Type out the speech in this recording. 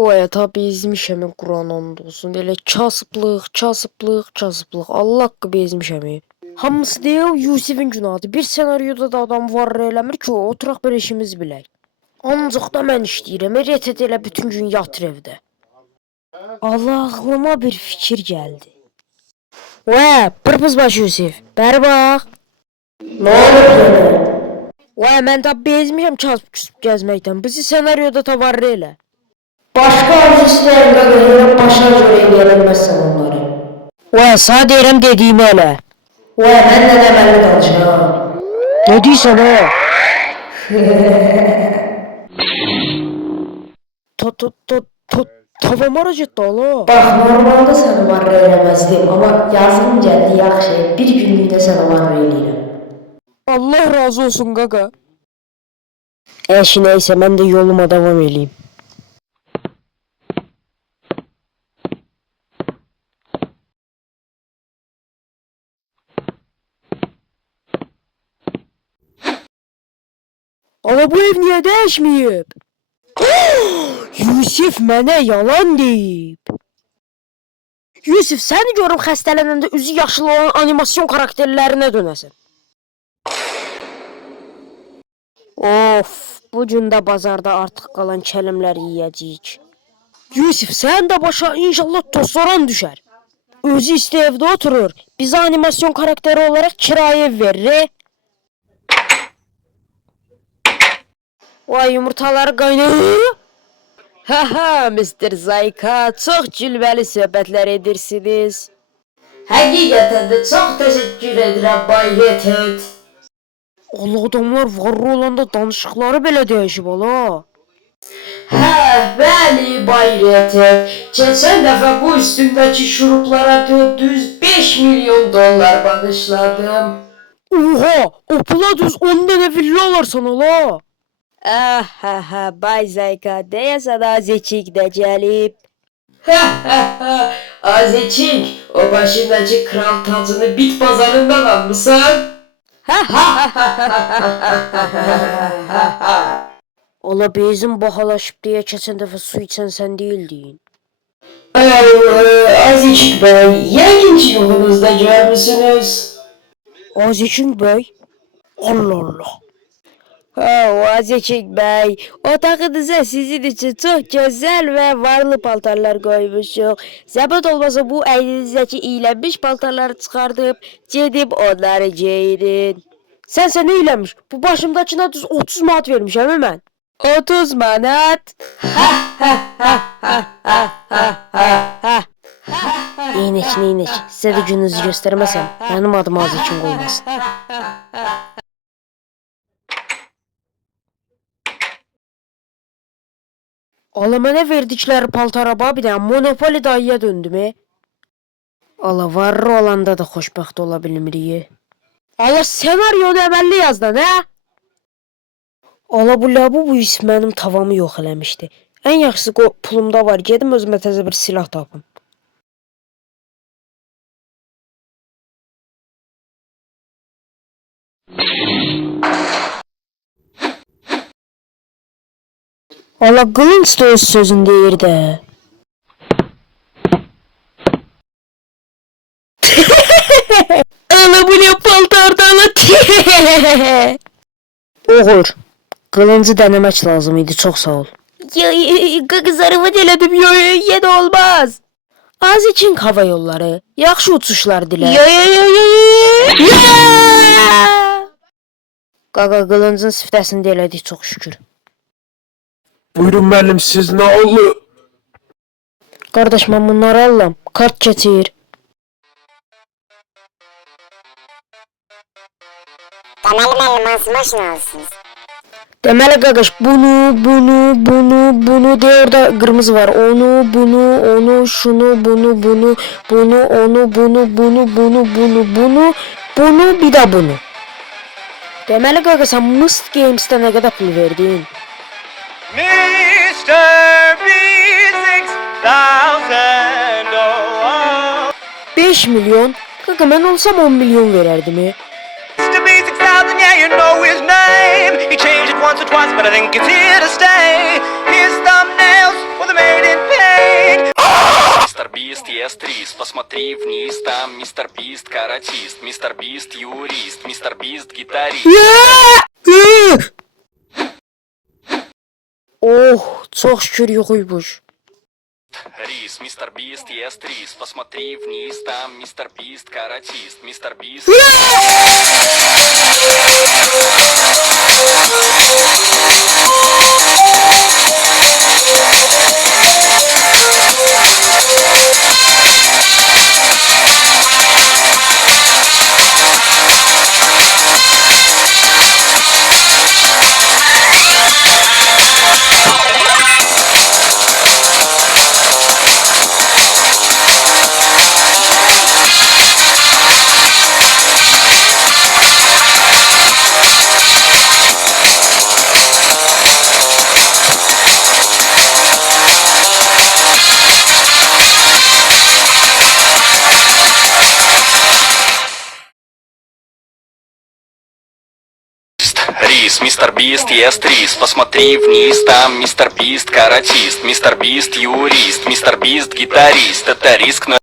O həyata bezmişəm, Quran and olsun. Elə kasıblıq. Allah haqqı bezmişəm. Hamısı deyil, Yusifin günahıdır. Bir senaryoda da adam var eləmir ki, oturaq bir işimiz bilək. Ancaq da mən işləyirəm, retet elə bütün gün yatır evdə. Allah, ağlıma bir fikir gəldi. Pırpız baş Yusif, bəri bax. Nə olur? Mən də bezmişəm kasıb gəzməkdən. Bizi senaryoda tavarrı elə. Başka artistlerle böyle başa göre gelemezsen onları. Sağ deyirəm dediyimi elə. Ben de demeli danışam. Ne deyirsən ha? Tavam aracıqda ala. Bax, normalde səni var eləməzdim, amma yazım gəldi yaxşı. Bir günlükdə səni var eləyirəm. Allah razı olsun qaqa. Neysə, mən də yoluma davam eləyim. Ama bu ev niye değişmeyip? Yusif mənə yalan deyib. Yusif, səni görüm xəstələnəndə üzü yaşlı olan animasyon karakterlərinə dönəsən. Of, bu gün də bazarda artıq qalan kəlimləri yeyəcəyik. Yusif, sən də başa inşallah tostoran düşər. Özü istə evdə oturur, bizə animasyon karakteri olarak kiraya verir. Vay, yumurtaları qaynayır. Mr. Zayka, çox cülbəli söhbətlər edirsiniz. Həqiqətən də çox təşəkkür edirəm, Bay Retet. Allah, adamlar varlı olanda danışıqları belə dəyişib ala. Bəli, Bay Retet. Keçən dəfə bu üstündəki şuruplara 405 milyon dollar bağışladım. Oha, o pula düz 10 dənə villa alarsan ala. Bay Zayka, deyəsən Azəçik də gəlib. Azəçik, o başındakı kral tacını bit pazarından almışsan. Ola bezim bahalaşıb deyə keçən dəfə su içən sən deyildin. Azəçik bəy, yəqin ki yolunuzda görmüsünüz. Azəçik bəy? Allah Allah. Azəçik bəy, otağınıza sizin üçün çox gözəl və varlı paltarlar qoymuşuq. Zəbət olmasa bu əyninizdəki iylənmiş paltarları çıxardıb, gedib onları geyinin. Sən nə iylənmiş? Bu başımdakına düz 30 manat vermişəm mən. 30 manat? İynək. Sizə də gününüzü göstərməsəm, mənim adım Azəçik olmasın. Ala, mənə verdikləri paltara bax, bir dənə Monopoly dayıya döndüm. Ala, varlı olanda da xoşbəxt ola bilmirik. Ala, senaryonu əməlli yazdın, hə? Ala, bu iş mənim tavamı yox eləmişdi. Ən yaxşısı pulumda var, gedim özümə təzə bir silah tapım. Ala, qılınc da öz sözün deyir də. Ala, bu ne paltar Oğur. Qılıncı denemek lazım idi. Çok sağ ol. Zarafat elədim. Yenə olmaz. Azikin hava yolları. Yaxşı uçuşlar dilə. Qaqa qılıncın siftəsində elədik çox şükür. Buyurun müəllim, siz nə oldu? Qardaş mən bunları alıram. Kart keçir. Deməli müəllim hansı maşını alsınız? Deməli qardaş bunu deyə orada qırmızı var. Onu, şunu, bunu, onu, bunu, bir də bunu. Deməli qaqa sən Must Games'də nə qədər pul verdin? Mr. B6000, oh, 5 milyon. Qaqa mən olsam 10 milyon verərdim. Mr. B6000, yeah, you know his name. He changed it once or twice, but I think it's here to stay. His thumbnails, well, they're made in paint. Мистер Бист, ЕС-3, посмотри вниз, там Мистер Бист, каратист, Мистер Бист, юрист, Мистер Бист, гитарист. Oh, çox şükür yoxuymuş. Рис, Мистер Бист, ЕС-3, посмотри вниз, там Мистер Бист, каратист, Мистер Бист. Рис, Мистер Бист, ЕС-3, посмотри вниз, там Мистер Бист, каратист, Мистер Бист, юрист, Мистер Бист, гитарист. Это риск, но